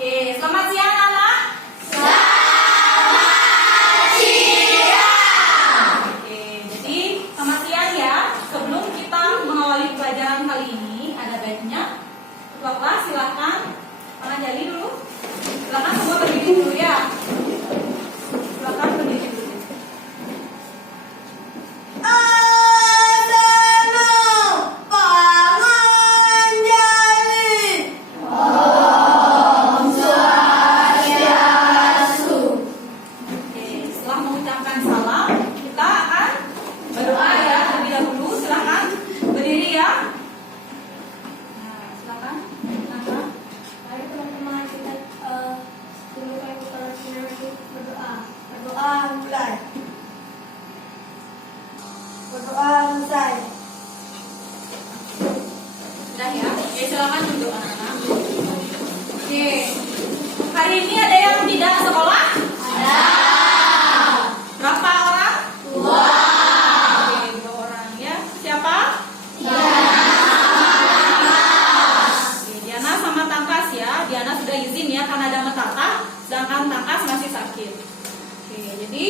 Oke, selamat siang anak. Selamat siang. Oke, jadi selamat siang ya. Sebelum kita mengawali pelajaran kali ini, ada baiknya Bapak silakan mengajari dulu. Silakan semua berdiri dulu ya. Silakan berdiri dulu. Oke, setelah mengucapkan salam, kita akan berdoa ya terlebih dahulu. Silakan berdiri ya. Nah, silakan. Nah, Mari teman-teman kita dulu kita berdoa. Berdoa mulai. Berdoa selesai. sudah ya. Oke, silakan duduk anak-anak. Oke. Hari ini ada yang tidak sekolah? Ada. Berapa orang? 2. Oke, 2 orang ya. Siapa? Oke, Diana sama Tangkas ya. Diana sudah izin ya karena ada metata, sedangkan Tangkas masih sakit. Oke, jadi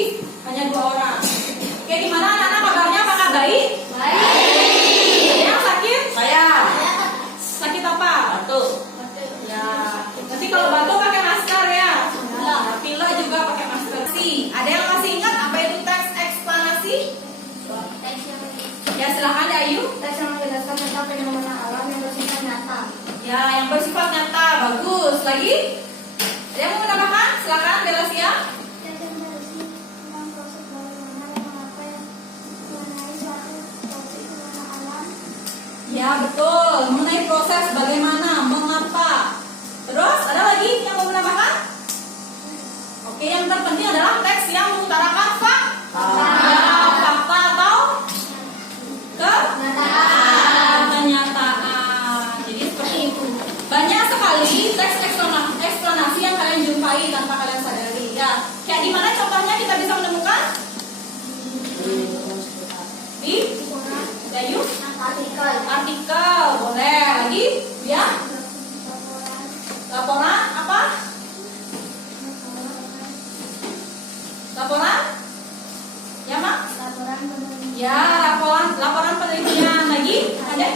hanya 2 orang. Oke, gimana anak-anak kabarnya? Apakah baik? Baik. Ada yang sakit? Saya Sakit apa? batuk. Ya, nanti kalau batuk pakai masker ya. Nah, pilek juga pakai masker. Ada yang masih ingat apa itu teks eksplanasi? Ya, silakan ya, Ayu. Teks yang menjelaskan tentang fenomena alam yang bersifat nyata. Ya, yang bersifat nyata. Bagus. Lagi? Ada yang mau menambahkan? Silakan, Delasia. Teks yang berisi tentang proses bagaimana dan mengapa yang mengenai suatu proses fenomena alam. Ya, betul. Mengenai proses bagaimana, mengapa. Terus, ada lagi yang mau menambahkan? Oke, yang terpenting adalah teks yang mengutarakan fakta. Ya, fakta atau kenyataan. Jadi seperti itu. Banyak sekali teks eksplanasi yang kalian jumpai tanpa kalian sadari. Ya, kayak di mana contohnya kita bisa menemukan? Di Dayu? Artikel. Boleh. Lagi? Ya. Laporan apa? Laporan? Ya, Mak? Ya, laporan penelitian. Lagi? Ada?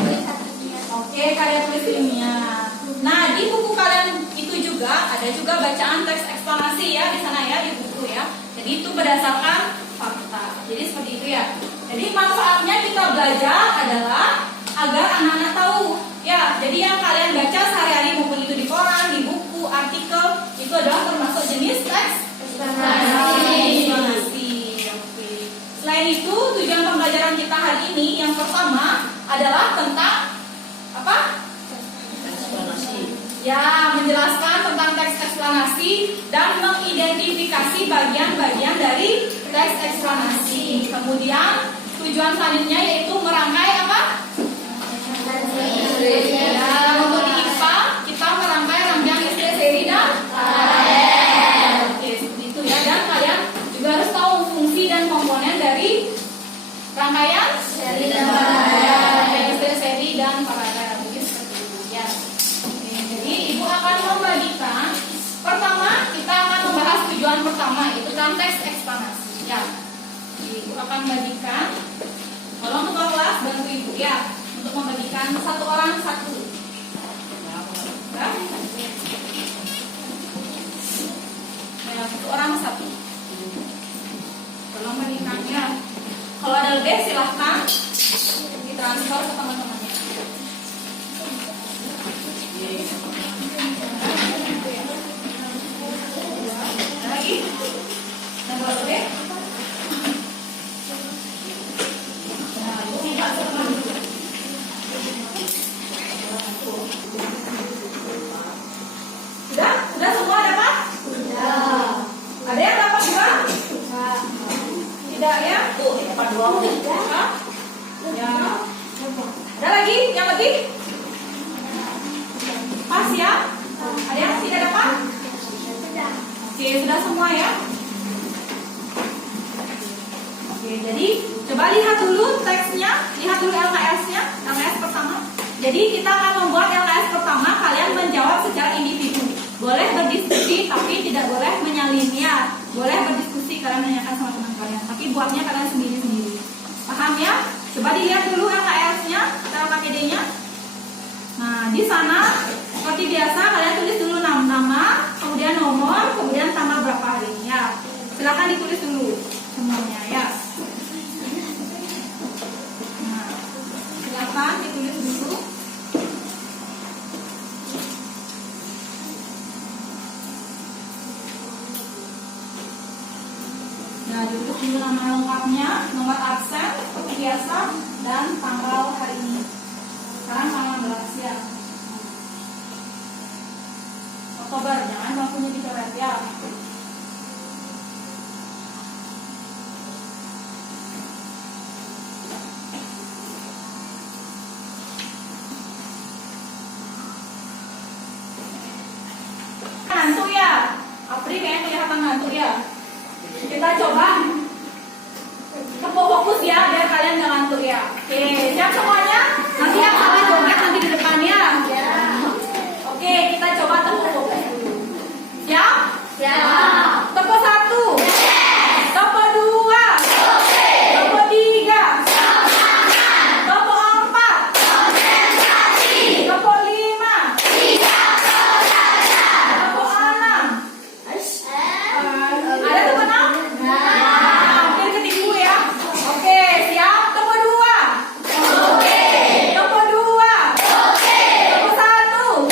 Oke, karya tulis ilmiah. Nah, di buku kalian itu juga ada juga bacaan teks eksplanasi ya di sana ya, di buku ya. Jadi itu berdasarkan fakta. Jadi seperti itu ya. Jadi manfaatnya kita belajar adalah agar anak-anak tahu ya. Jadi yang kalian baca sehari-hari maupun itu di koran, di buku, artikel itu adalah termasuk jenis teks eksplanasi. Oke. Selain itu, tujuan pembelajaran kita hari ini yang pertama adalah tentang apa? Ya, menjelaskan tentang teks eksplanasi dan mengidentifikasi bagian-bagian dari teks eksplanasi. Kemudian tujuan selanjutnya yaitu merangkai apa? Ya, untuk di IPA kita merangkai rangkaian istilah seri dan paralel. Oke, seperti itu ya. Dan kalian juga harus tahu fungsi dan komponen dari rangkaian Seri dan paralel. Istilah seri dan paralel. Jadi seperti itu ya. Oke, jadi Ibu akan membagikan. Pertama, kita akan membahas tujuan pertama yaitu teks eksplanasi. Ya. Ibu akan bagikan. Tolong ketua kelas bantu Ibu ya untuk membagikan satu orang satu. Ya. Ya, satu orang satu. Tolong bagikannya. Kalau ada lebih silahkan ditransfer ke teman-temannya. Ada lagi? Ada buat lebih? Nah, Ibu minta teman dulu. Sudah semua dapat? Ada yang dapat juga? Tidak ya? Tuh, dapat 2 menit. Hah? Ya. Ada lagi yang lebih? Pas ya? Ada yang tidak dapat? Oke, sudah semua ya? Oke, jadi coba lihat dulu teksnya, lihat dulu LKS-nya, LKS pertama. Jadi kita akan membuat LKS pertama, kalian menjawab secara individu. Boleh berdiri dibuatnya kalian sendiri-sendiri. Paham ya? Coba dilihat dulu LKS-nya, cara pakai D-nya. Nah, di sana seperti biasa kalian tulis dulu nama, kemudian nomor, kemudian tambah berapa harinya. Silakan ditulis dulu semuanya ya. Nah, silakan ditulis dulu. Nah, ditulis dulu nama lengkapnya, nomor absen seperti biasa, dan tanggal hari ini. Sekarang tanggal 16 ya. Oktober, jangan bangkunya dicoret ya. Ngantuk ya? Apri kayaknya kelihatan ngantuk ya. Kita coba fokus ya, biar kalian gak ngantuk ya. Oke, siap semuanya? Nanti yang salah joget nanti di depan ya. Oke, kita coba tepuk fokus dulu. Siap? Siap. Tepuk 1. Tepuk 2. Tepuk 3. Tepuk 4. Tepuk 5. Tepuk 6. Ada tepuk 6? Hampir ketipu ya. Oke, siap. Tepuk 2. Tepuk 2. Tepuk 1.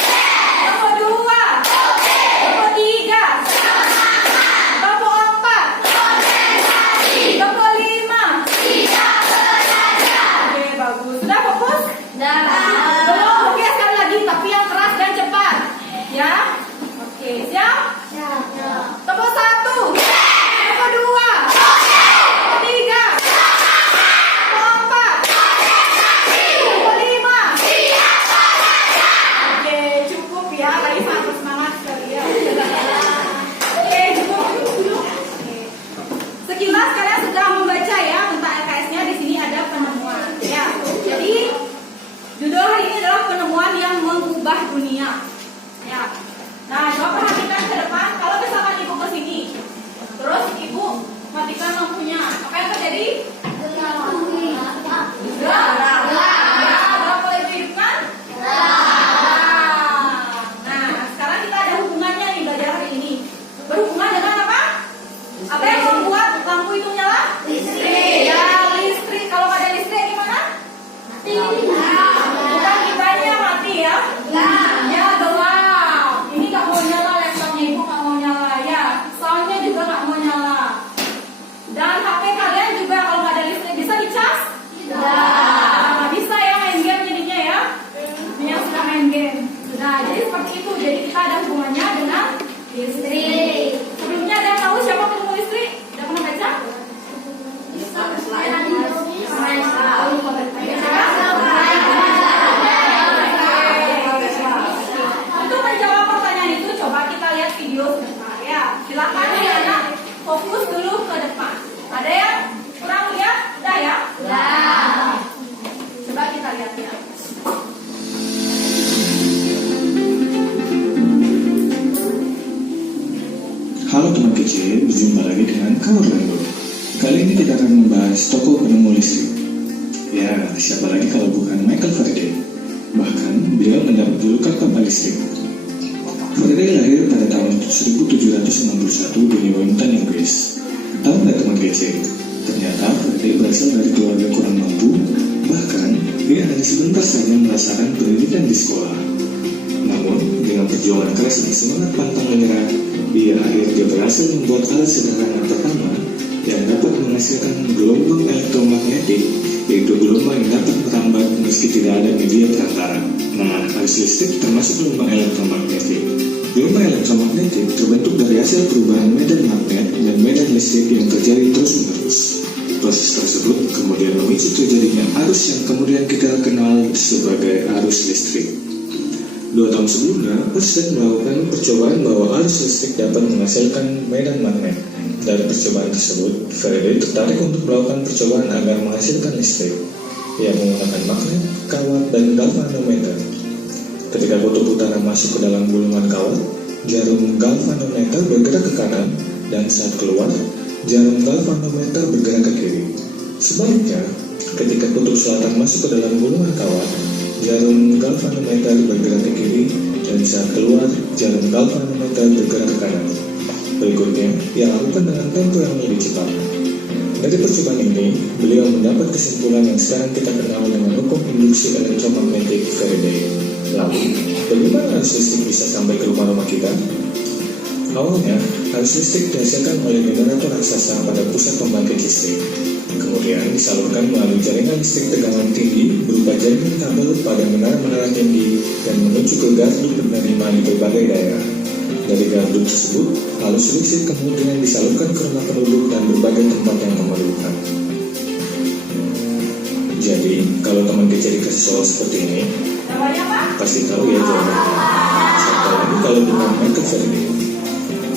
Tepuk 2. Tepuk 3. Tepuk 4. Tepuk 5. Oke, bagus. Sudah fokus? Belum. Oke, sekali lagi, tapi yang keras dan cepat. Ya. Oke, siap? Tepuk 1. Tepuk 2. Tepuk 3. Tepuk 4. Tepuk 5. Oke, cukup ya. Tadi sangat semangat sekali ya. Oke, cukup. Oke. Sekilas kalian sudah membaca ya tentang LKS-nya. Di sini ada penemuan. Ya. Jadi judul hari ini adalah penemuan yang mengubah dunia. Ya. Nah, coba perhatikan ke depan. Kalau misalkan ibu ke sini, terus ibu matikan lampunya, apa yang terjadi? Gelap. Gelap boleh dihidupkan? Nah, sekarang kita ada hubungannya nih belajar hari ini. Berhubungan dengan apa? Apa yang membuat lampu itu nyala? Listrik. Ya, listrik. Kalau nggak ada listrik gimana? Bukan kitanya mati ya? Ya, gelap. Ini nggak mau nyala, laptopnya ibu nggak mau nyala ya. Soundnya juga nggak mau nyala. Dan HP kalian juga kalau nggak ada listrik bisa dicas? Nggak bisa ya main game jadinya ya. Yang sudah main game. Nah, jadi seperti itu. Jadi kita ada hubungannya dengan listrik. Sebelumnya ada yang tahu siapa penemu listrik? Udah pernah baca? Untuk menjawab pertanyaan itu coba kita lihat video sebentar ya. Silakan ya anak fokus dulu ke depan. Ada yang kurang lihat? Udah ya? Udah. Coba kita lihat ya. Halo teman kecil, berjumpa lagi dengan Kak Orlando. Kali ini kita akan membahas tokoh penemu listrik. Ya, siapa lagi kalau bukan Michael Faraday. Bahkan, beliau mendapat julukan papa listrik. Faraday lahir pada tahun 1761 di Newington, Inggris. Tahu nggak teman kecil? Ternyata Faraday berasal dari keluarga kurang mampu. Bahkan, dia hanya sebentar saja merasakan pendidikan di sekolah. Namun, dengan perjuangan keras dan semangat pantang menyerah, dia akhirnya berhasil membuat alat sederhana pertama yang dapat menghasilkan gelombang elektromagnetik, yaitu gelombang yang dapat merambat meski tidak ada media perantara. Nah, arus listrik termasuk gelombang elektromagnetik. Gelombang elektromagnetik terbentuk dari hasil perubahan medan magnet dan medan listrik yang terjadi terus-menerus. Proses tersebut kemudian memicu terjadinya arus yang kemudian kita kenal sebagai arus listrik. 2 tahun sebelumnya, Einstein melakukan percobaan bahwa arus listrik dapat menghasilkan medan magnet. Dari percobaan tersebut, Faraday tertarik untuk melakukan percobaan agar menghasilkan listrik. Ia menggunakan magnet, kawat, dan galvanometer. Ketika kutub utara masuk ke dalam gulungan kawat, jarum galvanometer bergerak ke kanan, dan saat keluar, jarum galvanometer bergerak ke kiri. Sebaliknya, ketika kutub selatan masuk ke dalam gulungan kawat, jarum galvanometer bergerak ke kiri, dan saat keluar, jarum galvanometer bergerak ke kanan. Berikutnya, ia lakukan dengan tempo yang lebih cepat. Dari percobaan ini, beliau mendapat kesimpulan yang sekarang kita kenal dengan hukum induksi elektromagnetik Faraday. Lalu, bagaimana arus listrik bisa sampai ke rumah-rumah kita? Awalnya, arus listrik dihasilkan oleh generator raksasa pada pusat pembangkit listrik. Kemudian disalurkan melalui jaringan listrik tegangan tinggi berupa jaringan kabel pada menara-menara tinggi dan menuju ke gardu penerima di berbagai daerah. Dari gardu tersebut, arus listrik kemudian disalurkan ke rumah penduduk dan berbagai tempat yang memerlukan. Jadi, kalau teman kecil dikasih soal seperti ini, Namanya apa? pasti tahu ya jawabannya. Siapa lagi kalau bukan Michael Faraday.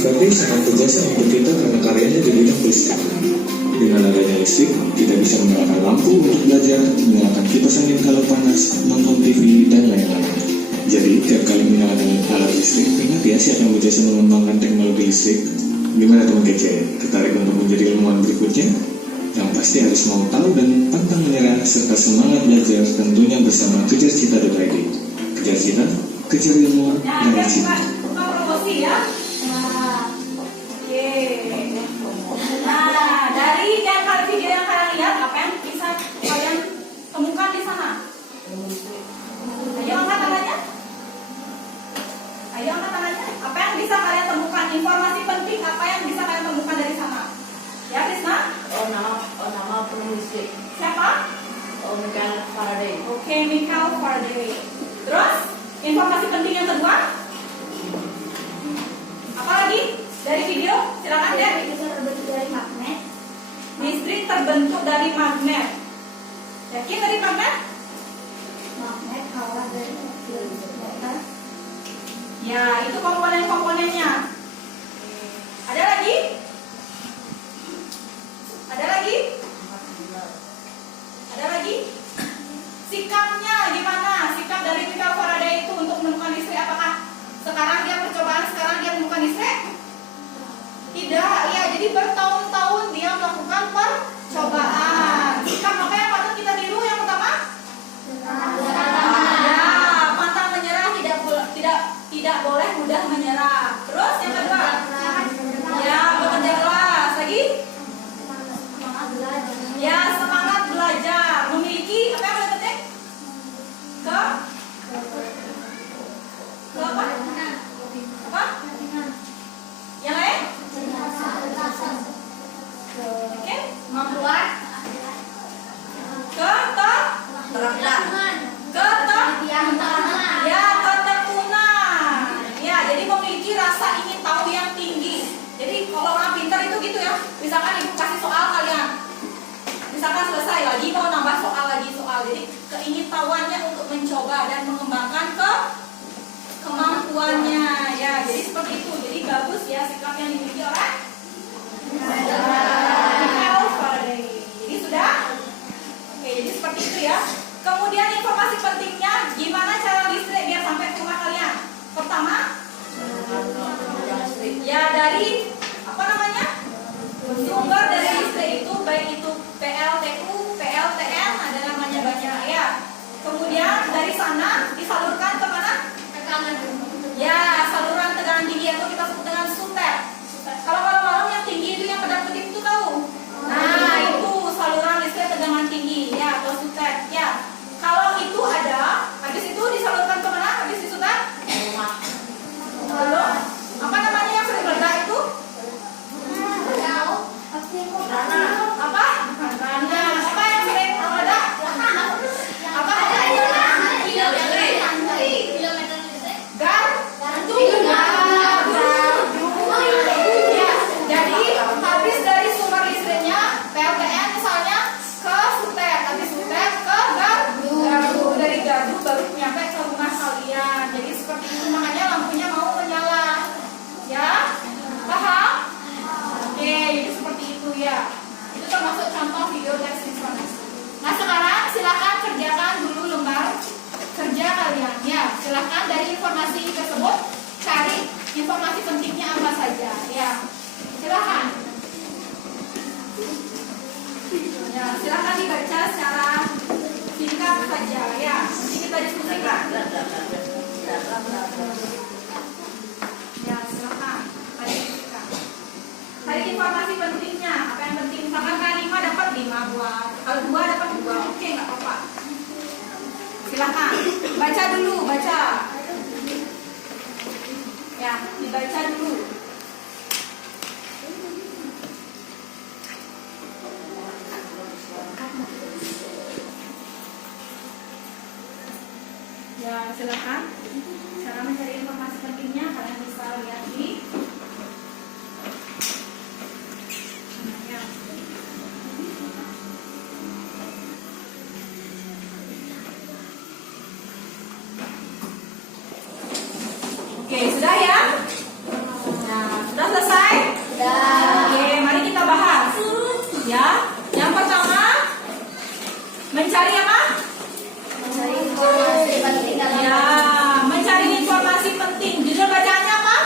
Faraday sangat berjasa untuk kita karena karyanya di bidang listrik. Dengan adanya listrik, kita bisa menyalakan lampu untuk belajar, menyalakan kipas angin kalau panas, nonton TV, dan lain-lain. Jadi, tiap kali menyalakan alat listrik, ingat ya siapa yang berjasa mengembangkan teknologi listrik. Gimana teman kece? Tertarik untuk menjadi ilmuwan berikutnya? Yang pasti harus mau tahu dan pantang menyerah serta semangat belajar tentunya bersama kejarcita.id. Kejar cita, kejar ilmu, Nah, dan kita cinta. buka promosi ya. Oke. Nah, dari video yang kalian lihat, apa yang bisa kalian temukan di sana? Ayo angkat tangannya. Ayo angkat tangannya. Apa yang bisa kalian temukan? Informasi penting apa yang bisa kalian temukan dari sana? Ya, Krisna? Nama penulis listrik. Siapa? Michael Faraday. Oke, Michael Faraday. Terus, informasi penting yang kedua? Apa lagi? Dari video? Silakan deh. Listrik terbentuk dari magnet. Listrik terbentuk dari magnet. Yakin dari magnet? Magnet kawat dari motor. Ya, itu komponen-komponennya. Ada lagi? Ada lagi? Ada lagi? Sikapnya gimana? Sikap dari Michael Faraday itu untuk menemukan listrik, apakah sekarang dia menemukan listrik? Tidak, ya jadi bertahun-tahun dia melakukan percobaan. Sikap apa yang patut kita tiru yang pertama? Ya, pantang menyerah, tidak boleh mudah menyerah. Terus yang kedua? Ya, bekerja keras. Lagi? Ya, semangat belajar. Memiliki apa yang paling penting? Ke apa? Apa? Yang lain? Oke, kemampuan. Ya, ketekunan. Ya, jadi memiliki rasa ingin tahu yang tinggi. Jadi kalau orang pintar itu gitu ya. Misalkan ibu kasih soal kalian, misalkan selesai lagi mau nambah soal lagi soal. Jadi keingintahuannya untuk mencoba dan mengembangkan kemampuannya. Ya, jadi seperti itu. Jadi bagus ya sikap yang dimiliki oleh Michael Faraday. Jadi sudah? Oke, jadi seperti itu ya. Kemudian informasi pentingnya, gimana cara listrik biar sampai ke rumah kalian? Pertama, ya dari apa namanya? Sumber dari listrik itu baik itu PLTU, PLTN, ada namanya banyak ya. Kemudian dari sana disalurkan ke mana? Ya, saluran tegangan tinggi atau kita sebut dengan sutet. Kalau malam-malam yang tinggi itu yang kedap-kedip itu tahu? Nah, itu saluran listrik tegangan tinggi ya atau sutet ya. Kalau itu ada, habis itu disalurkan ke mana? Habis disutet? Lalu apa namanya yang sering meledak itu? Apa? Apa yang sering meledak? Apa? Gantung. Ya, silakan. Cari informasi pentingnya. Apa yang penting? Misalkan kan 5 dapat 5 buah. Kalau 2 dapat 2. Oke, nggak apa-apa. Silakan. Baca dulu, baca. Ya, dibaca dulu. Ya, silakan. Cara mencari informasi pentingnya kalian bisa lihat di ya. Oke, sudah ya? Nah, sudah selesai? Oke, mari kita bahas. Ya, yang pertama mencari apa? Mencari informasi penting dalam Ya, mencari informasi penting. Judul bacaannya apa?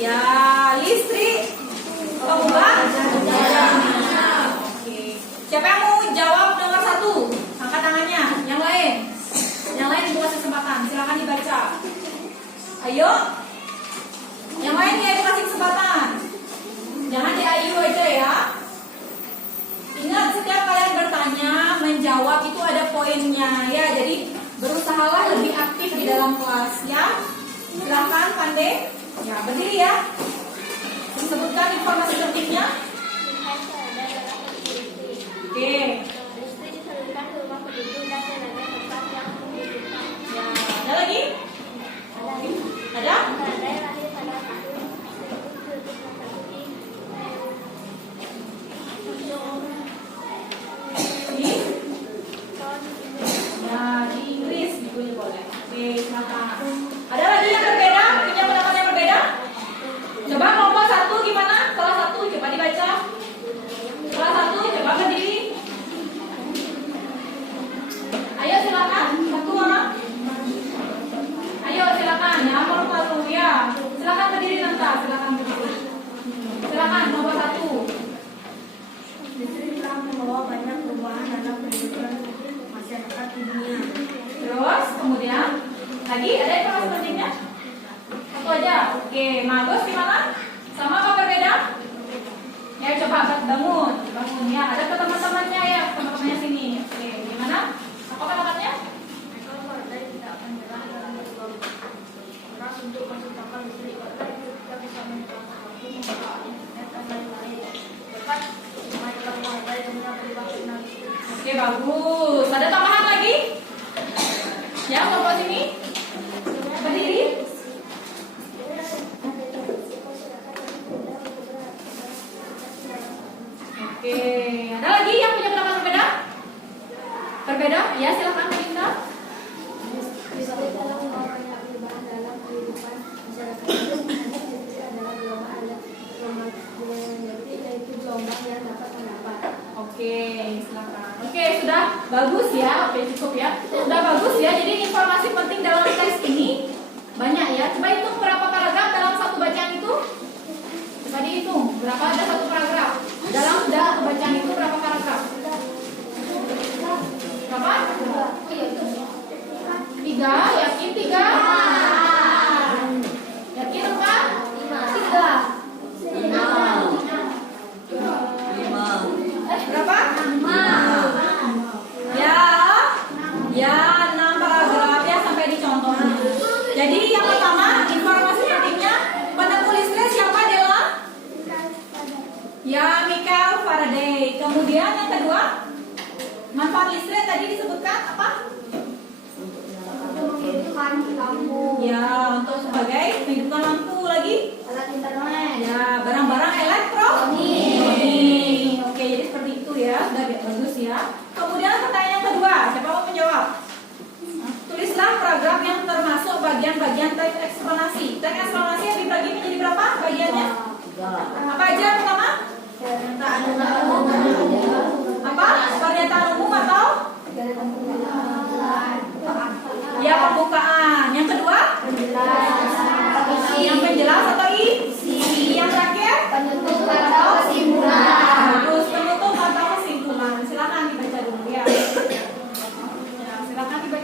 Ya, listrik pengubah. Oke. Siapa yang mau jawab nomor 1? Angkat tangannya. Yang lain? Yang lain buka kesempatan. Silakan dibaca. Ayo. Yang lain ya dikasih kesempatan. Jangan di ayu aja ya. Ingat, setiap kalian bertanya, menjawab itu ada poinnya ya. Jadi berusahalah lebih aktif di dalam kelas ya. Silakan Pandai. Ya, berdiri ya. Sebutkan informasi pentingnya. Oke. Listrik disalurkan ke rumah penduduk dan tenaga tempat yang membutuhkan. Ya, ada lagi? Ada? Faraday lahir pada tahun 1781 di Ini? London. Ya, di Inggris gitu ya boleh. Oke, silakan. Ada lagi yang berbeda? Punya pendapat yang berbeda? Coba kelompok 1 gimana? Kelas 1 coba dibaca. Kelas 1 coba berdiri. Ayo silakan, satu orang. Ayo silakan, ya nomor 1 ya. Silakan berdiri Nanta, silakan berdiri. Silakan nomor 1. Listrik telah membawa banyak perubahan dalam kehidupan masyarakat di dunia. Terus kemudian lagi ada informasi pentingnya? Satu aja. Oke, Magus gimana? Sama apa berbeda? Ya coba bangun ya. Ada ke teman-temannya ya, teman-temannya sini. Oke, gimana? Apa pendapatnya? Michael Faraday tidak menyerah dalam berjuang keras untuk menciptakan listrik karena kita bisa menciptakan waktu, membuka internet dan lain-lain. Berkat Michael Faraday dunia berubah sinar listrik. Oke, bagus. Ada tambahan lagi? Ya, kelompok sini. Berdiri. Oke, ada lagi yang punya pendapat berbeda? Berbeda? Ya, silakan Dinda. Listrik telah membawa banyak perubahan dalam kehidupan masyarakat. Listrik adalah gelombang yaitu gelombang yang dapat mendapat. Oke, silakan. Oke, sudah bagus ya. Oke, cukup ya. Sudah bagus ya. Jadi informasi penting dalam teks ini banyak ya. Coba hitung berapa paragraf dalam satu bacaan itu. Coba dihitung berapa ada satu paragraf. Dalam satu bacaan itu berapa paragraf? Berapa? 3. Yakin 3? Yakin enggak? 3. Berapa? 5. Ya 6 paragraf ya sampai dicontohnya. Jadi yang pertama informasi pentingnya penemu listrik siapa Dela? Ya Michael Faraday. Kemudian yang kedua manfaat listrik tadi disebutkan apa? Untuk menghidupkan lampu, Ya untuk sebagai menghidupkan lampu lagi. alat internet, Ya barang-barang elektronik. Oke jadi seperti itu ya sudah bagus ya. Kemudian pertanyaan yang kedua siapa mau menjawab? Tulislah paragraf yang termasuk bagian-bagian teks eksplanasi. Teks eksplanasi yang dibagi menjadi berapa bagiannya? Apa aja yang pertama? Apa? Pernyataan umum atau? Ya pembukaan. Yang kedua? Yang penjelas atau isi? Yang terakhir? penutup atau kesimpulan. Terus penutup atau kesimpulan. Silakan dibaca dulu ya. Ya, silakan dibaca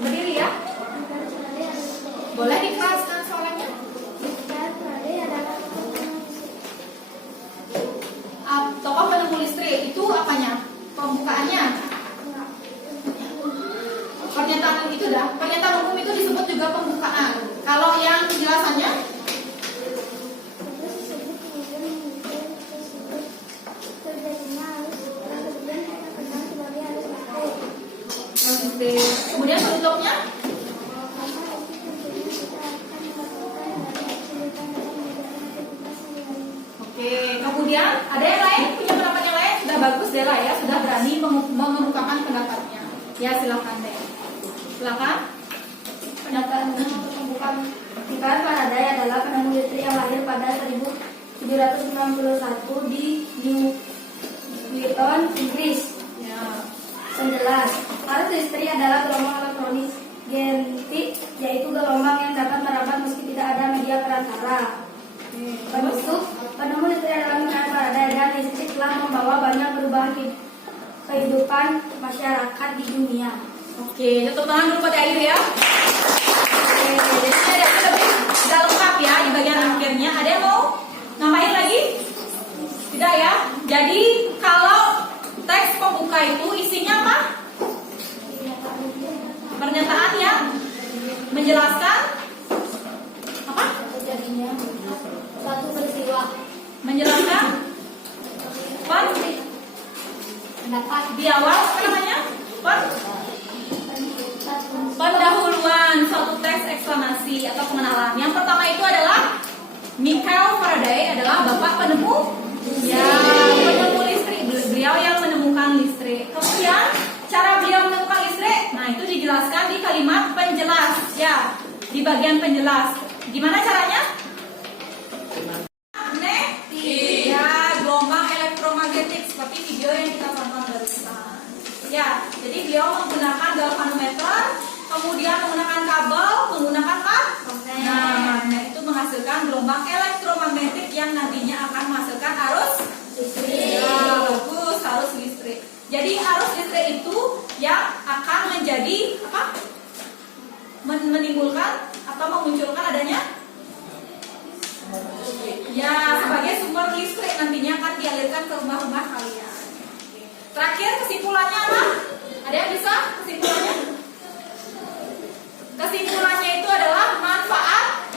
Berdiri ya. Boleh dikeraskan suaranya? Tokoh penemu listrik itu apanya? Pembukaannya? Pernyataan itu dah. Pernyataan umum itu disebut juga pembukaan. Kalau yang penjelasannya? Kemudian penutupnya? Oke, kemudian ada yang lain? Punya pendapat yang lain? Sudah bagus Dela ya, sudah berani mengemukakan pendapatnya. Ya silakan deh. Silakan. Pendapat untuk pembukaan Mikael Faraday adalah penemu listrik yang lahir pada 1791 di Newton, Inggris. Ya. Penjelas, arus listrik adalah gelombang elektronik genetik, yaitu gelombang yang dapat merambat meski tidak ada media perantara. Bentuk penemu listrik adalah Mikael Faraday, dan listrik telah membawa banyak perubahan kehidupan masyarakat di dunia. Oke, tepuk tangan dulu pada Ayu ya. Oke, jadi ada lebih sudah lengkap ya di bagian akhirnya. Ada yang mau nambahin lagi? Tidak ya. Jadi kalau teks pembuka itu isinya apa? Pernyataan yang menjelaskan apa? Terjadinya suatu peristiwa. Menjelaskan Pendapat di awal apa namanya? Pendahuluan suatu teks eksplanasi atau pengenalan. Yang pertama itu adalah Mikael Faraday adalah bapak penemu listrik. Beliau yang menemukan listrik. Kemudian cara beliau menemukan listrik, nah itu dijelaskan di kalimat penjelas ya, di bagian penjelas. Gimana caranya? Ya, gelombang elektromagnetik seperti video yang kita tonton barusan. Ya, jadi beliau menggunakan galvanometer, kemudian menggunakan kabel, menggunakan apa? Magnet itu menghasilkan gelombang elektromagnetik yang nantinya akan menghasilkan arus listrik. Ya, bagus, arus listrik. Jadi arus listrik itu yang akan menjadi apa? Menimbulkan atau memunculkan adanya ya sebagai sumber listrik nantinya akan dialirkan ke rumah-rumah kalian. Terakhir kesimpulannya apa? Ada yang bisa kesimpulannya? Kesimpulannya itu adalah manfaat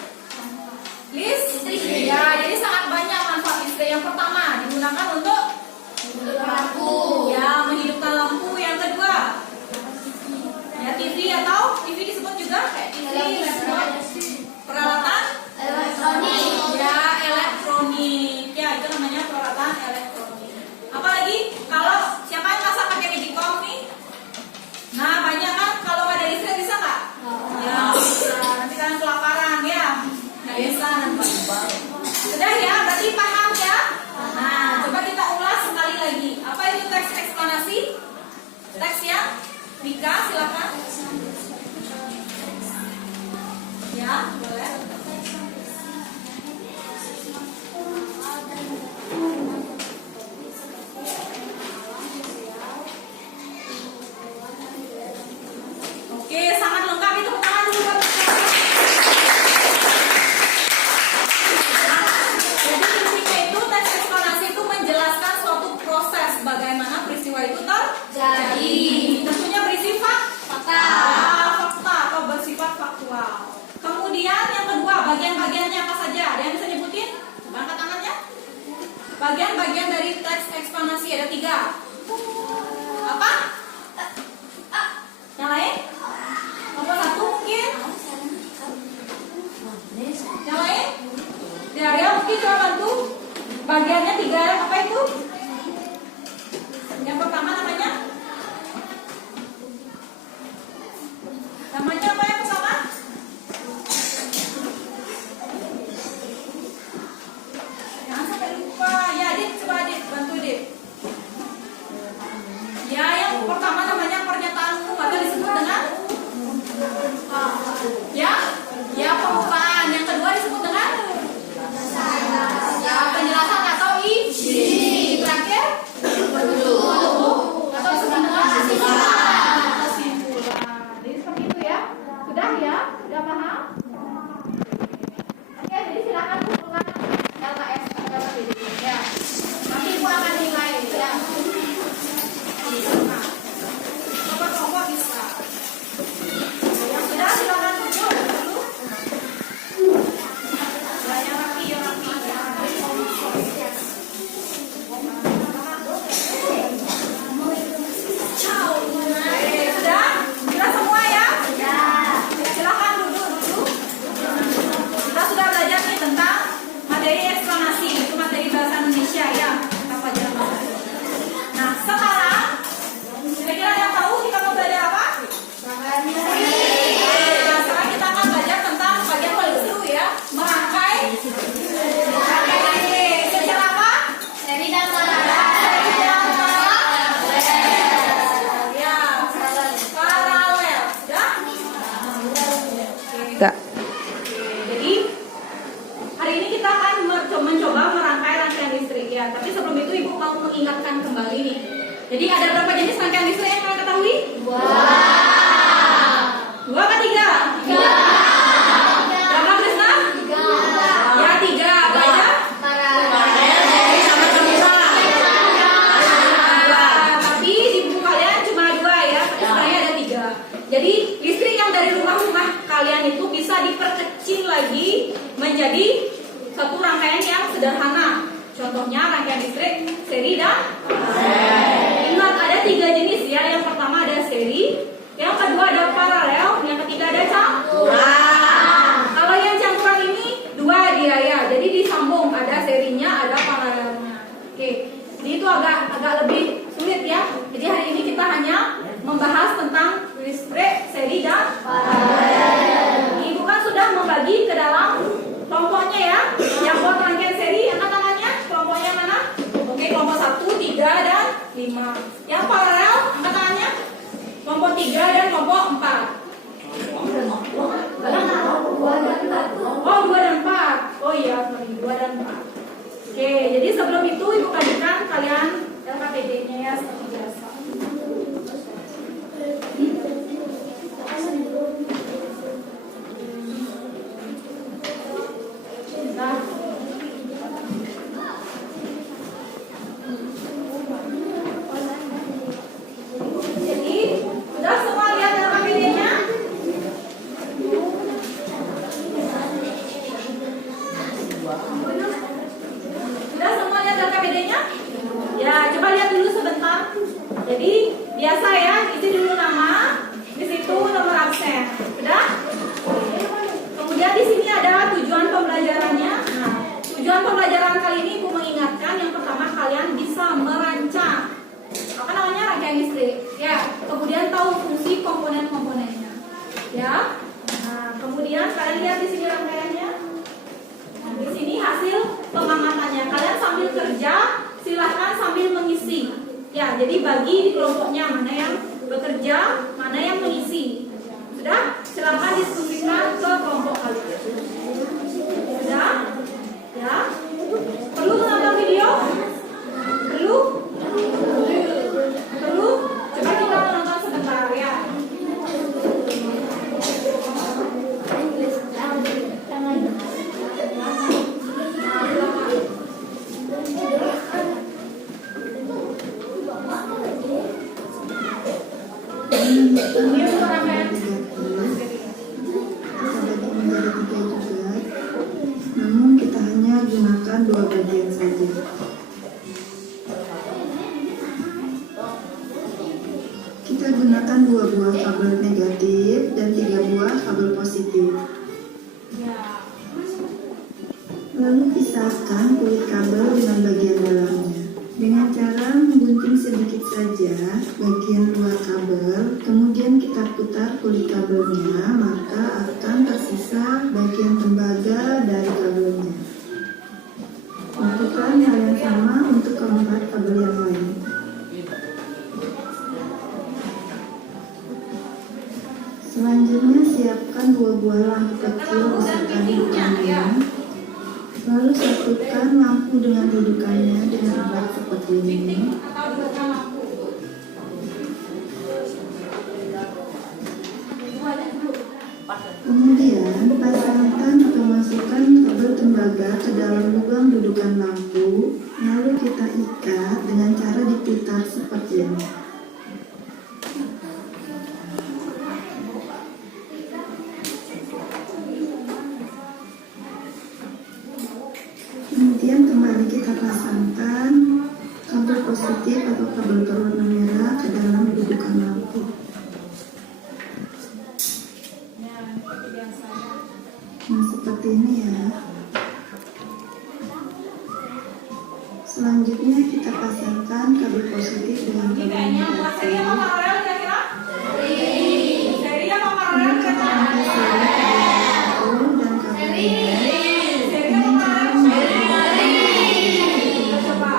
listrik. Ya, jadi sangat banyak manfaat listrik. Yang pertama digunakan untuk lampu. ya menghidupkan lampu. Yang kedua ya TV atau TV disebut juga kayak TV, laptop, peralatan Elektronik. ya elektronik. Ya itu namanya peralatan elektronik. Apalagi kalau siapa yang masak pakai magicom nih? Nah banyak kan, kalau nggak ada listrik bisa nggak? Ya bisa. Nanti kalian kelaparan ya. Nggak bisa nanti. Sudah ya, berarti paham ya? Nah coba kita ulas sekali lagi. Apa itu teks eksplanasi? Teks yang Mika silakan. Ya boleh. Oke, sangat lengkap itu. Tangan dulu buat saya. Jadi intinya itu teks eksplanasi itu menjelaskan suatu proses bagaimana peristiwa itu terjadi. Tentunya berisi fakta atau bersifat faktual. Kemudian yang kedua, bagian-bagiannya apa saja? Ada yang bisa nyebutin? Coba angkat tangannya. Bagian-bagian dari teks eksplanasi ada 3. Apa? Yang lain? Nomor 1 mungkin? Yang lain? Di area mungkin coba bantu. Bagiannya 3 apa itu? Yang pertama namanya Jadi ada berapa jenis rangkaian listrik yang kalian ketahui? Dua apa tiga? Berapa Krisna? Ya tiga. Apa aja? Tapi di buku kalian cuma dua ya. Sebenarnya ada tiga. Jadi listrik yang dari rumah-rumah kalian itu bisa diperkecil lagi menjadi satu rangkaian yang sederhana. Contohnya rangkaian listrik seri dan ingat ada tiga jenis ya. Yang pertama ada seri, yang kedua ada paralel, yang ketiga ada campuran. Kalau yang campuran ini dua dia ya, jadi disambung, ada serinya, ada paralelnya. Oke, jadi itu agak lebih sulit ya. Jadi hari ini kita hanya membahas tentang listrik seri dan paralel. Ibu kan sudah membagi ke dalam kelompoknya ya. Yang buat rangkaian seri angkat tangannya. Kelompoknya mana? Oke, kelompok 1, 3, dan 5. Yang paralel angkat tangannya. Kelompok 3 dan kelompok 4. Oh, 2 dan 4. Oh iya, sorry, 2 dan 4. Oke, jadi sebelum itu Ibu kajikan kalian LKPD-nya ya seperti biasa. Nah, jadi sudah semua lihat LKPD-nya? Sudah semua lihat LKPD-nya? Ya, coba lihat dulu sebentar. Jadi biasa ya, isi dulu nama, di situ nomor absen. Sudah? Kemudian di sini ada tujuan pembelajarannya. Nah, tujuan pembelajaran kali ini Ibu mengingatkan yang pertama kalian bisa merancang apa namanya rangkaian listrik. Ya, kemudian tahu fungsi komponen-komponennya. Ya. Nah, kemudian kalian lihat di sini rangkaiannya. Nah, di sini hasil pengamatannya. Kalian sambil kerja, silahkan sambil mengisi. Ya, jadi bagi di kelompoknya mana yang bekerja, mana yang mengisi. Sudah? Silakan diskusikan ke kelompok kalian. Sudah? Ya? Perlu menonton video? Perlu? Perlu? Coba kita menonton sebentar ya. Ini untuk rangkaian. Namun kita hanya gunakan 2 bagian saja. Kita gunakan 2 buah kabel negatif dan 3 buah kabel positif. Lalu pisahkan kulit kabel dengan bagian dalamnya. Dengan cara menggunting sedikit saja bagian luar kabel, kemudian kita putar kulit kabelnya, maka akan tersisa bagian tembaga dari kabelnya. Lakukan hal yang sama untuk keempat kabel yang lain. Selanjutnya siapkan 2 buah lampu kecil beserta dudukannya. Lalu satukan lampu dengan dudukannya dengan erat seperti ini. Kemudian pasangkan atau masukkan kabel tembaga ke dalam lubang dudukan lampu. Lalu kita ikat dengan cara diputar seperti ini. Kemudian kembali kita pasangkan kabel positif atau kabel berwarna merah ke dalam dudukan lampu. Nah, seperti ini ya. Selanjutnya kita pasangkan kabel positif dengan Ini kabel kayaknya buat seri apa negatif. paralel kira-kira? Seri apa paralel Lalu kita kira-kira? angkat seri kabel dan kabel ini. Seri apa paralel? Coba.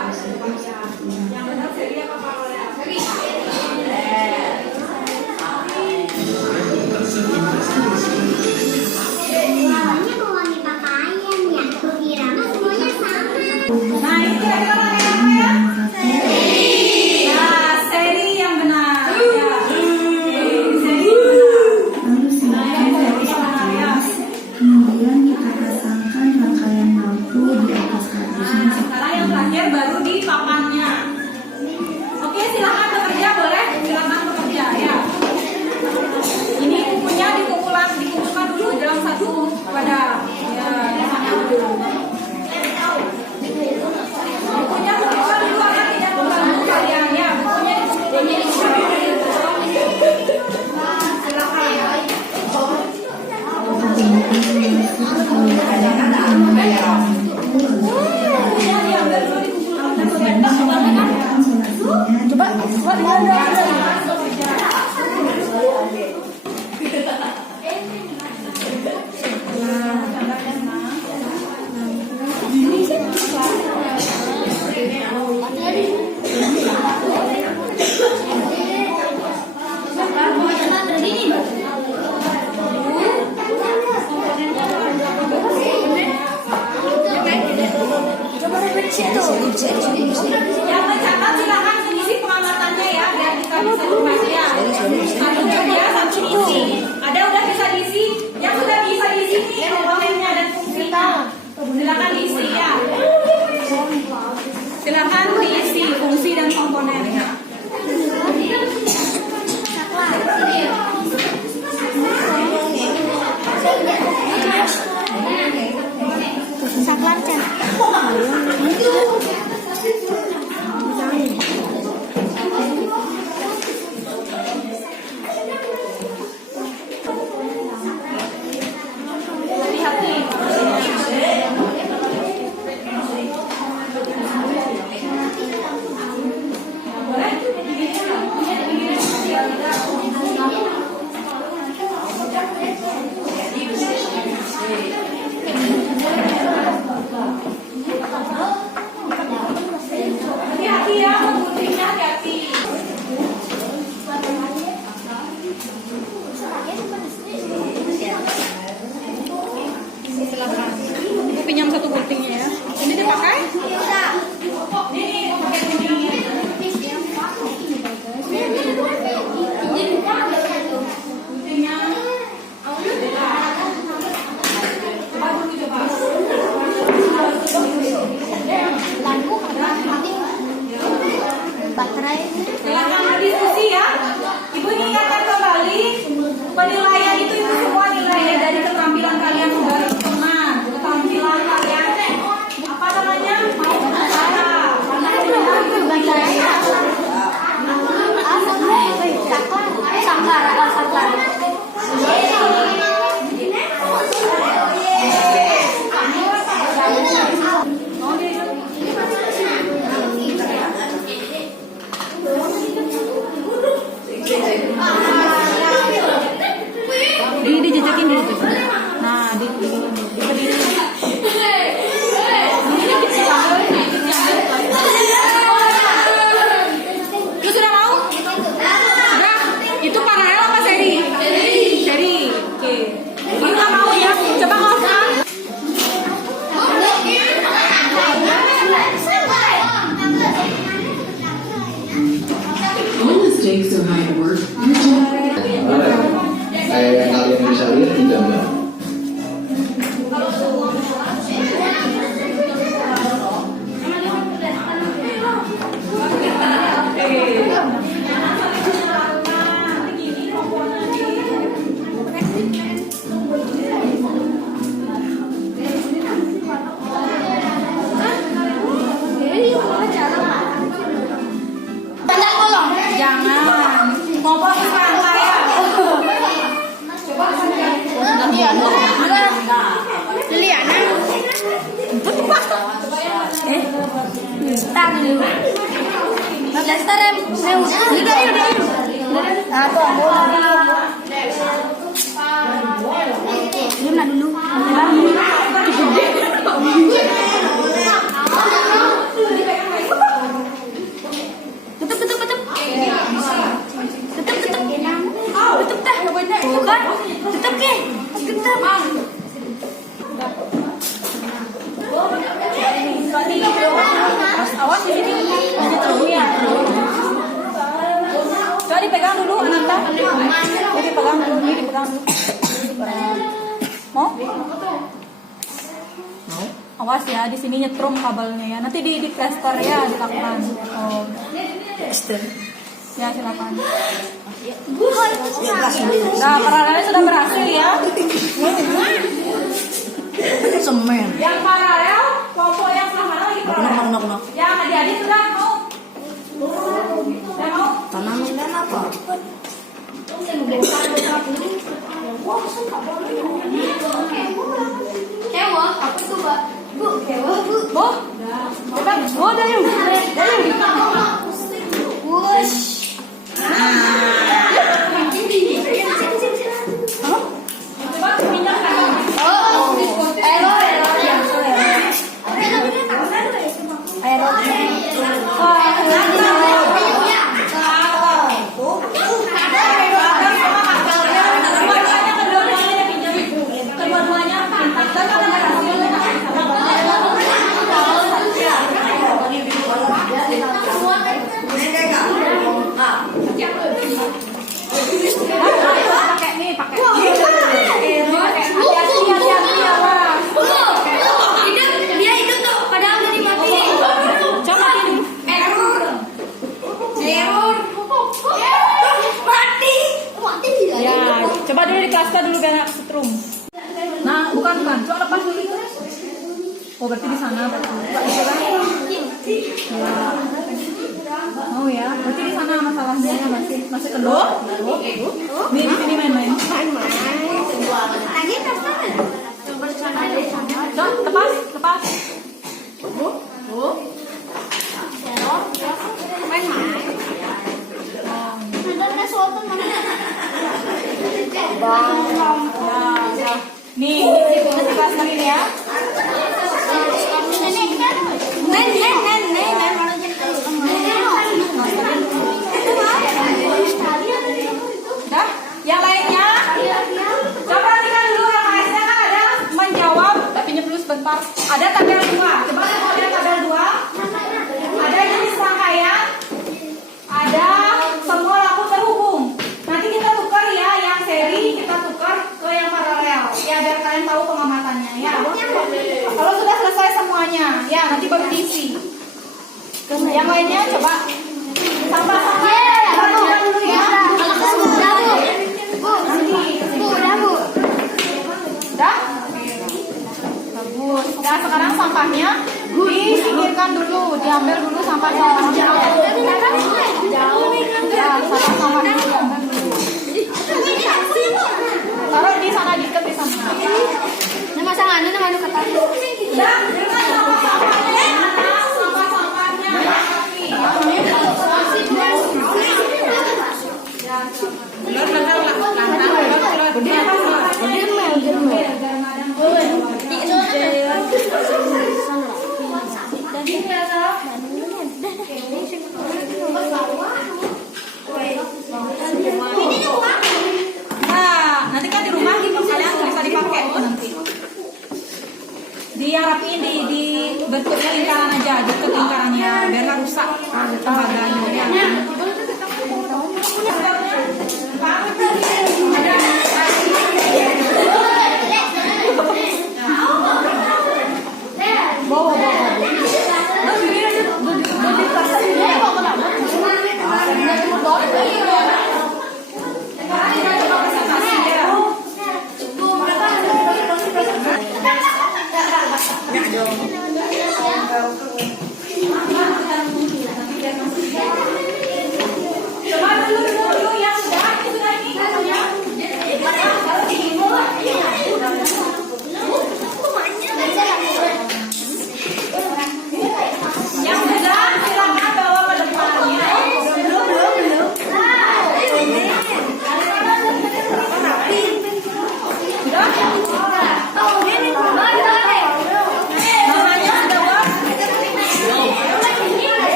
Yang benar seri apa paralel? night work. Kayak yang kalian bisa lihat di gambar. Jangan. Mau apa santai ya? Liliana. Start dulu. Blaster rem. Udah yuk. Apa? Diam dulu. Tutup. Tutup dah. Bukan. Tutup ke? Tutup. Awas di sini. Coba dipegang dulu, Ananta. Ini dipegang dulu. Mau? Awas ya, di sini nyetrum kabelnya ya. Nanti di plaster ya, dilakukan. Oh. Ya, silakan. Nah, paralelnya sudah berhasil ya. Semen. Yang paralel, kelompok yang sebelah mana lagi paralel? Yang adik-adik sudah mau? Sudah mau? Tanamin apa? Kewa, apa itu, Mbak? Bu, kewa, Bu. Bu? Oh, Dayung. Wush. Coba pindahkan. Coba dulu di plaster dulu biar nggak setrum. Nah, bukan. Coba lepas dulu. Oh, berarti di sana berarti. Ya. Oh ya, berarti di sana masalahnya masih kendor. Nih di sini main-main. Lagi plaster. Coba di sana. Coba lepas. Main-main. Ada sesuatu mana? Ya. Nih, masih plasterin ya. Dah, yang lainnya. Coba perhatikan dulu yang lainnya kan ada menjawab. Tapi dulu sebentar. Ada tabel 2. Coba lihat ada tabel 2. Ada jenis rangkaian. Ada semua lampu terhubung. Nanti kita tukar ya, yang seri kita tukar ke yang paralel. Ya biar kalian tahu pengamatannya ya. Kalau sudah selesai semuanya, ya nanti baru diisi. Yang lainnya coba tambah-tambah. Dulu ya. Dah? Bagus. Nah sekarang sampahnya disingkirkan dulu, diambil dulu sampah-sampahnya. Ya, sampah-sampahnya diambil dulu. Taruh di sana, diikat di sana. Nama sangan, nama anu kata. Dah, dengan sampah-sampahnya. Sampah-sampahnya. Nah, nanti kan di rumah kalian bisa dipakai nanti. Dirapiin di bentuknya lingkaran aja, deket lingkarannya biar nggak rusak tembaganya.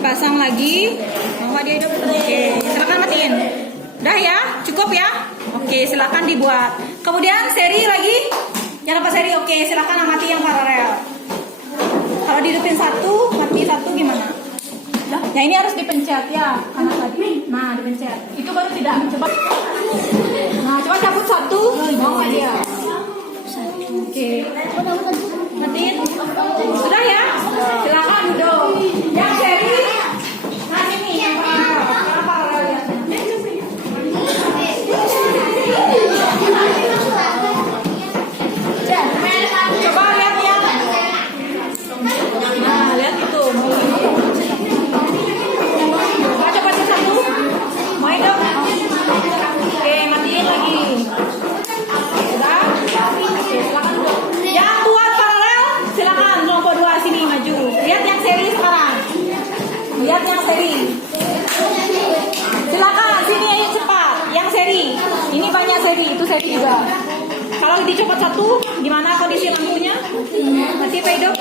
dipasang lagi. Mau nggak dia hidup? Oke, silakan matiin. Udah ya, cukup ya. Oke, silakan dibuat. Kemudian seri lagi. Jangan lupa seri. Oke, silakan amati yang paralel. Kalau dihidupin satu, mati satu gimana? Ya ini harus dipencet ya, kanan tadi. Nah, dipencet. Itu baru tidak. Coba. Nah, coba cabut satu. Mau nggak dia? Oke. Matiin. Sudah ya? Silakan duduk. Yang seri. Nah, ini yang paralel ya. Coba lihat ya. Nah, lihat itu. Coba satu. Mau hidup? Oke, matiin lagi. Sudah? Oke, silakan duduk. Yang buat paralel, silakan kelompok 2 sini maju. Lihat yang seri sekarang. Lihat yang seri. Silakan sini ayo cepat. Yang seri. Ini banyak seri, itu seri juga. Kalau dicopot satu, gimana kondisi lampunya? Mati apa hidup?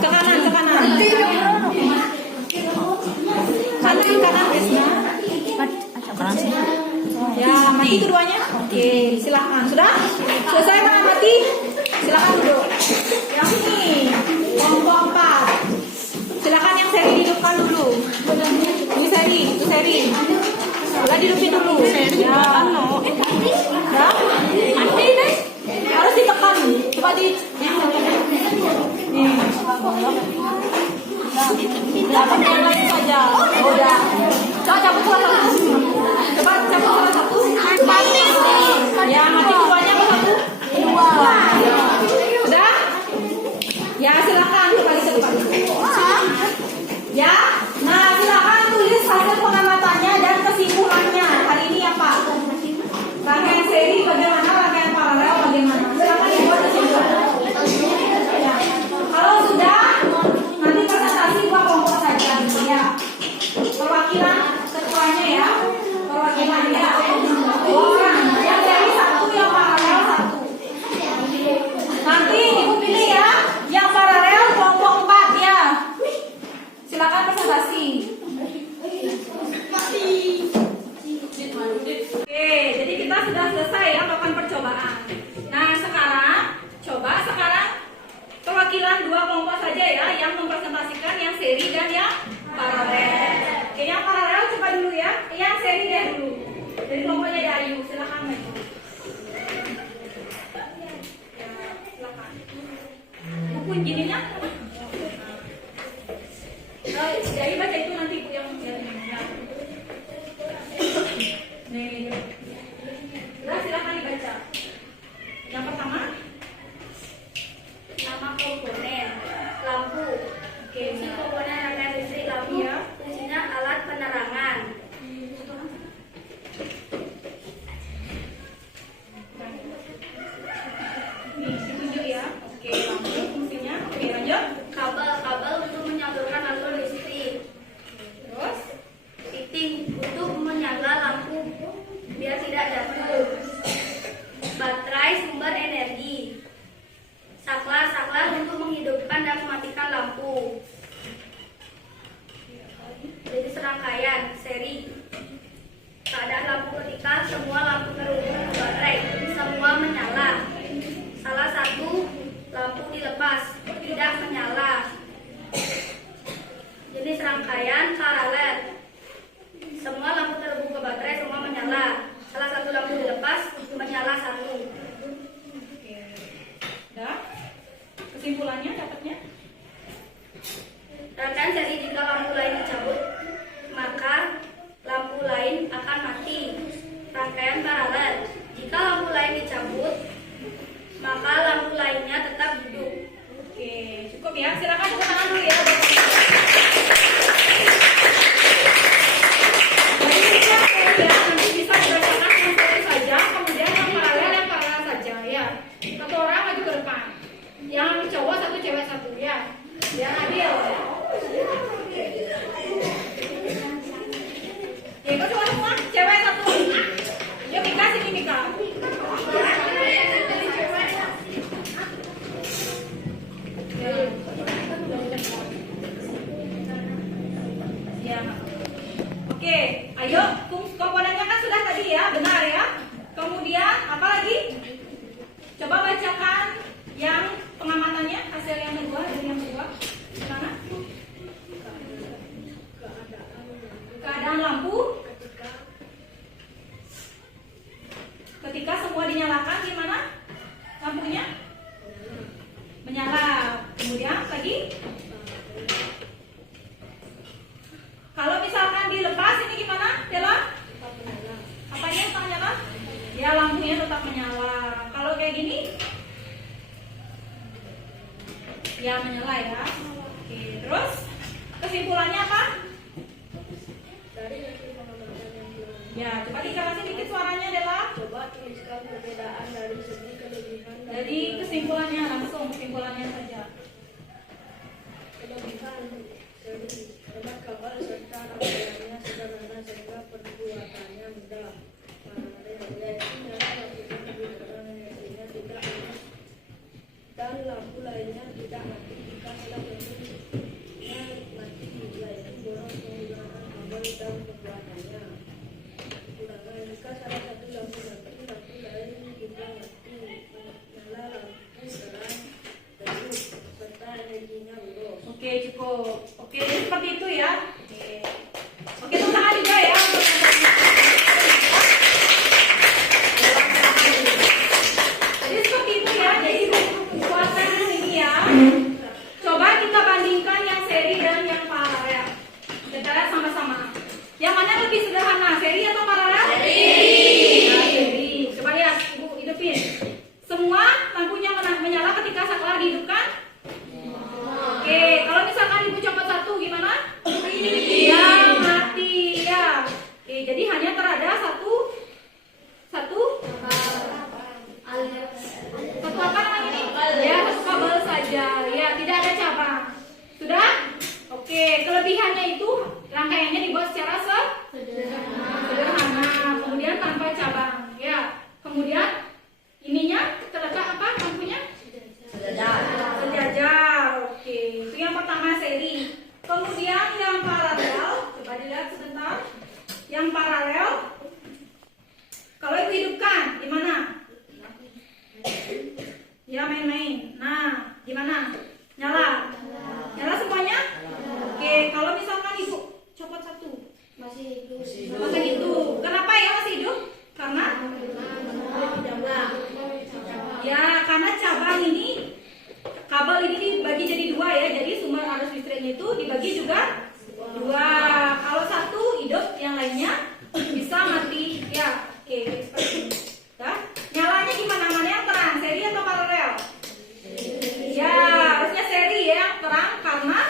Ke kanan, ke kanan. Kanan, kanan, Krisna. Ya, mati keduanya. Oke, silakan. Sudah? Selesai mengamati? Silakan duduk. Yang ini, kelompok 4. Silakan yang seri dihidupkan dulu. Ini seri, itu seri. Udah dihidupin dulu. Ya. Udah? Mati deh. Harus ditekan. Coba di. Nih. Dapat yang lain saja. Udah. Coba cabut salah satu. Coba cabut salah satu. Mati. Ya, mati keduanya apa satu? Kedua. Udah? Ya, silakan kembali ke depan. Ya. Nah, silakan tulis hasil pengamatannya dan kesimpulannya. Hari ini apa? Rangkaian seri bagaimana? Rangkaian paralel bagaimana? Silakan dibuat kesimpulan. Ya. Kalau sudah, nanti presentasi 2 kelompok saja. Ya. Perwakilan ketuanya ya. Perwakilannya 2 orang. Yang seri 1, yang paralel 1. Nanti ibu pilih ya. Yang paralel kelompok 4 ya. Silakan presentasi. Oke, jadi kita sudah selesai ya melakukan percobaan. Nah, sekarang perwakilan 2 kelompok saja ya yang mempresentasikan yang seri dan yang paralel. Oke, yang paralel coba dulu ya. Yang seri dia dulu. Dari kelompoknya Dayu, silakan maju. Ya, silakan. Buku gininya. Jadi baca itu nanti Bu yang ya. Nih. Nah, silakan dibaca. Yang pertama, Nama komponen lampu. oke, Fungsi komponen rangkaian listrik lampu. Ya. Fungsinya alat penerangan. Nih, ditunjuk ya. Oke, lampu fungsinya. Oke, lanjut. Kabel untuk menyalurkan alur listrik. Terus, Titik untuk menyala lampu biar tidak jatuh. Baterai sumber energi. Saklar untuk menghidupkan dan mematikan lampu. Jadi serangkaian seri. Keadaan lampu ketika semua lampu terhubung ke baterai, semua menyala. Salah satu lampu dilepas, tidak menyala. Jenis rangkaian paralel. Semua lampu terhubung ke baterai, semua menyala. Salah satu lampu dilepas, menyala satu. oke. Udah? Kesimpulannya dapatnya? Rangkaian seri jika lampu lain dicabut, maka lampu lain akan mati. Rangkaian paralel. Jika lampu lain dicabut, maka lampu lainnya tetap hidup. Oke, cukup ya. Silakan tepuk tangan dulu ya. Jadi kita nanti bisa dibacakan yang seri saja, kemudian yang paralel saja ya. 1 orang maju ke depan. Yang cowok 1, cewek 1 ya. Biar adil ya. Ya. Oke, ayo komponennya kan sudah tadi ya, benar ya. Kemudian apa lagi? Coba bacakan yang pengamatannya, hasil yang kedua dari yang kedua. Gimana? Keadaan lampu ketika semua dinyalakan gimana? Lampunya menyala. Kemudian lagi kalau misalkan dilepas ini gimana? Dela? Apanya tetap menyala? Ya, lampunya tetap menyala. Kalau kayak gini ya menyala ya. Oke, terus kesimpulannya apa? Ya, coba dikasih dikit suaranya Dela. Coba tuliskan perbedaan dari segi kelebihan dan Jadi kesimpulannya langsung kesimpulannya saja. kelebihan seri hemat kabel serta rangkaiannya sederhana sehingga perbuatannya mudah. Yaitu nyala lakukan penggunaan energinya tidak habis dan lampu lainnya tidak mati jika salah satunya mati, yaitu boros penggunaan kabel dan pembuatannya. Sedangkan jika salah satu lampu mati, lampu lain juga mati, nyala lampu terang redup serta energinya boros. Oke, cukup. Oke, jadi seperti itu ya. Oke, tepuk tangan juga ya. Jadi seperti itu ya. Jadi buatkan di sini ya. Coba kita bandingkan yang seri dan yang paralel. Kita lihat sama-sama. Yang mana lebih sederhana, seri atau paralel? Seri. Nah, seri. Coba lihat, Ibu hidupin. Semua lampunya menyala ketika setelah dihidupkan. Oke, kalau misalkan Ibu copot satu gimana? Iya, mati ya. Oke, jadi hanya terada satu apa namanya ini? Ya, satu kabel saja. Ya, tidak ada cabang. Sudah? Oke, kelebihannya itu rangkaiannya dibuat secara sederhana. Kemudian tanpa cabang. Ya, kemudian ininya terletak apa lampunya? Sejajar. Oke, itu yang pertama seri. Kemudian yang paralel, coba dilihat sebentar. Yang paralel, kalau itu hidupkan, gimana? Ya main-main. Nah, gimana? Nyala. Nyala semuanya? Oke, kalau misalkan Ibu copot satu, masih hidup. Kenapa ya masih hidup? Karena ya, karena cabang ini, kabel ini dibagi jadi dua ya. Jadi sumber arus listriknya itu dibagi juga dua. Kalau satu hidup, yang lainnya bisa mati. Ya, oke, seperti ini. Ya, nyalanya gimana? Mana yang terang? Seri atau paralel? Ya, harusnya seri ya, yang terang karena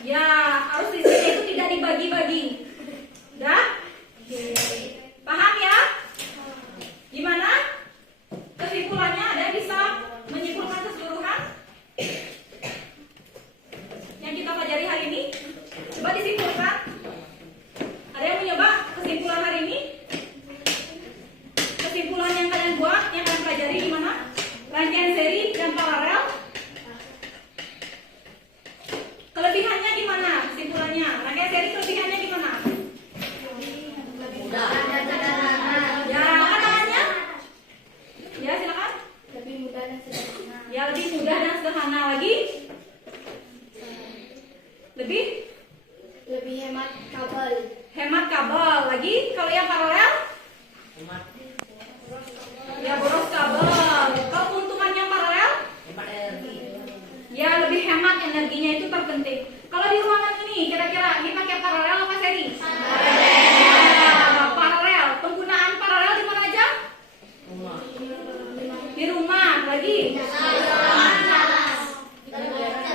ya arus listriknya itu tidak dibagi-bagi. Udah? Oke. Paham ya? Gimana? Kesimpulannya ada yang bisa menyimpulkan keseluruhan yang kita pelajari hari ini? Coba disimpulkan. Ada yang mencoba kesimpulan hari ini? Kesimpulan yang kalian buat, yang kalian pelajari gimana? Rangkaian seri dan paralel. Kelebihannya gimana? Kesimpulannya, rangkaian seri kelebihannya gimana? Ya, apa namanya? Ya, silakan. Lebih mudah dan sederhana. Ya, lebih mudah dan sederhana lagi. Lebih hemat kabel. hemat kabel lagi. Kalau yang paralel? Ya, boros kabel. Kalau keuntungan yang paralel? Ya, lebih hemat energinya, itu terpenting. Kalau di ruangan ini kira-kira ini pakai paralel apa seri? Paralel. Penggunaan paralel di mana aja? Di rumah. Lagi?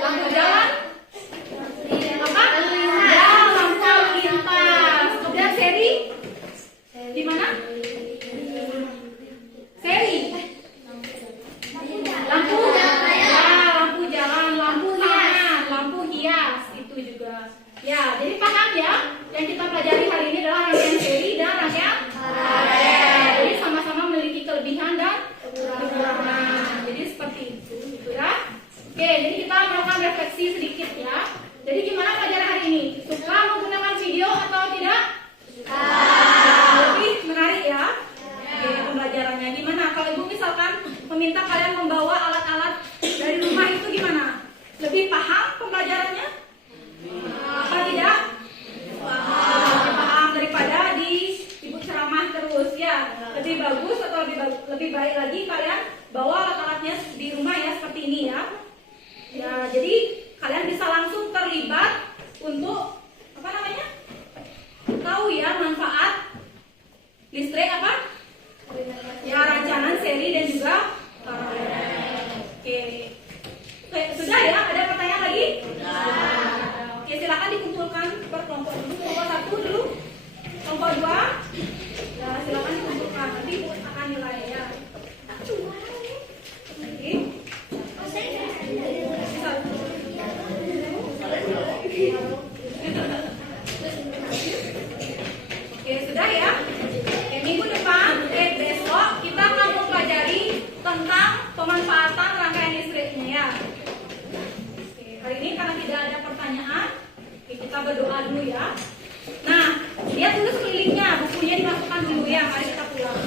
Lampu jalan? Apa? Ya, lampu lalu lintas. Kemudian seri? Di mana? Seri? Lampu? Ya, lampu jalan, lampu taman, lampu hias. Itu juga. Ya, jadi paham ya? Yang kita pelajari hari ini adalah rangkaian seri dan rangkaian paralel. Jadi sama-sama memiliki kelebihan dan kekurangan. Jadi seperti itu, gitu ya. Oke, jadi kita melakukan refleksi sedikit ya. Jadi gimana pelajaran hari ini? per kelompok dulu. Kelompok 1 dulu. Kelompok 2. Ya, silakan dikumpulkan. Nanti akan nilai ya. Oke. Oke, sudah ya. Minggu depan, besok kita akan mempelajari tentang pemanfaatan rangkaian listriknya ya. Oke, hari ini karena tidak ada pertanyaan, kita berdoa dulu ya. Nah, lihat dulu sekelilingnya, bukunya dimasukkan dulu ya. Mari kita pulang.